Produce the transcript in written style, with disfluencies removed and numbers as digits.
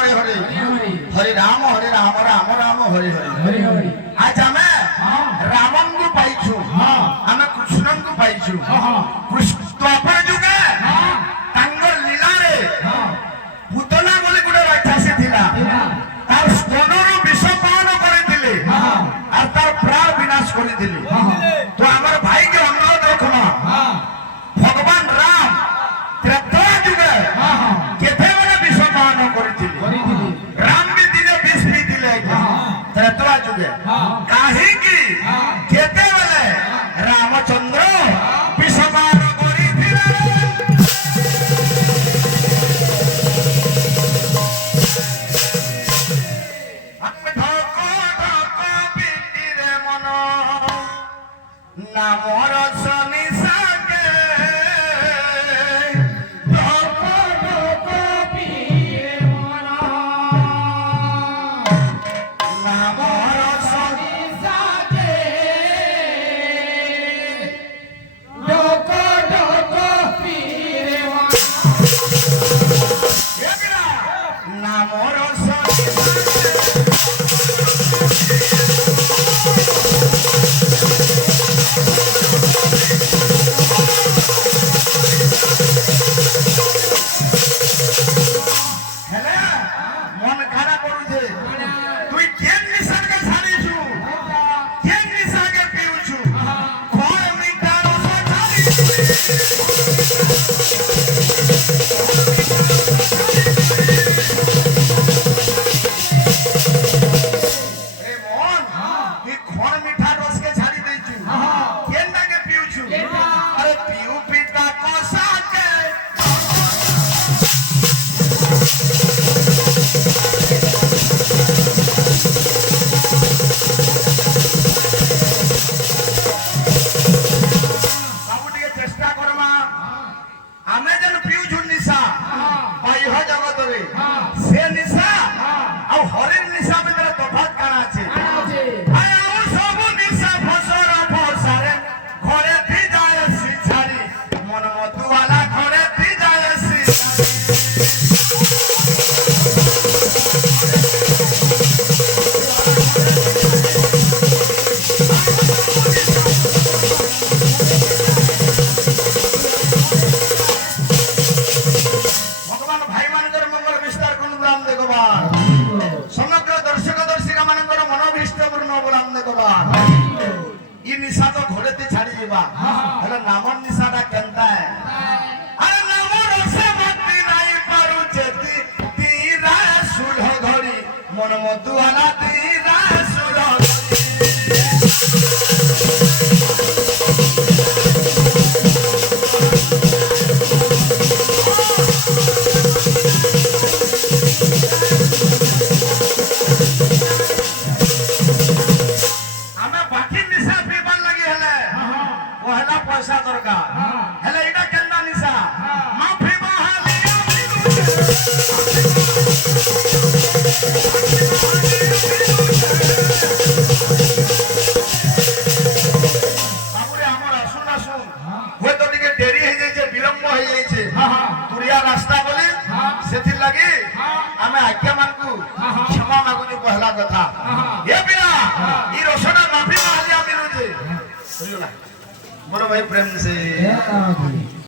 हरे हरे हरे राम राम राम हरे हरे आज आमे रावण को पाइछु आमे कृष्ण को पाइछु कृष्ण द्वापर जुगे तांगर लीला रे पुतना बोली गुडे राक्षसी थिला तार स्तनरु विष पान करिथिले और तार प्राण विनाश करिथिले तो हमर भाई के अनुरोध रखना भगवान राम त्रेता जुगे केते बड़े विष पान करिथिले राम भी दिने विष पी दिले त्रेता जुगे काहे की केते बड़े रामचंद्र विष पान करिथिले नामर शनि सागे ढोक ढोक पीरे मना नामर शनि सागे ढोक ढोक पीरे मना नामर शनि समग्र दर्शक दर्शिका मानकर मनोभीष्ट पूर्ण बोलाम देखबार ई निशा तो घोड़ेते छाड़ी जीवा हेलो नामन निशाटा केनता है अरे नाम रसे भक्ति नाही पारु चेती तीरा सुध घड़ी मन मधुवाला तीरा सुध पैसा दरकार हेले इटा केंदा निशा माफी बहालिया बाबूरे हमर सुन सुन होय तो टिके देरी हे जाय छे विलंब हे जाय छे तुरिया रास्ता बोली सेथि लागि हमें आज्ञा मानकु क्षमा मागुनी पहला कथा हे बिना ई रोशना माफी बहालिया मिलु जे बुझला बड़ो भाई प्रेम से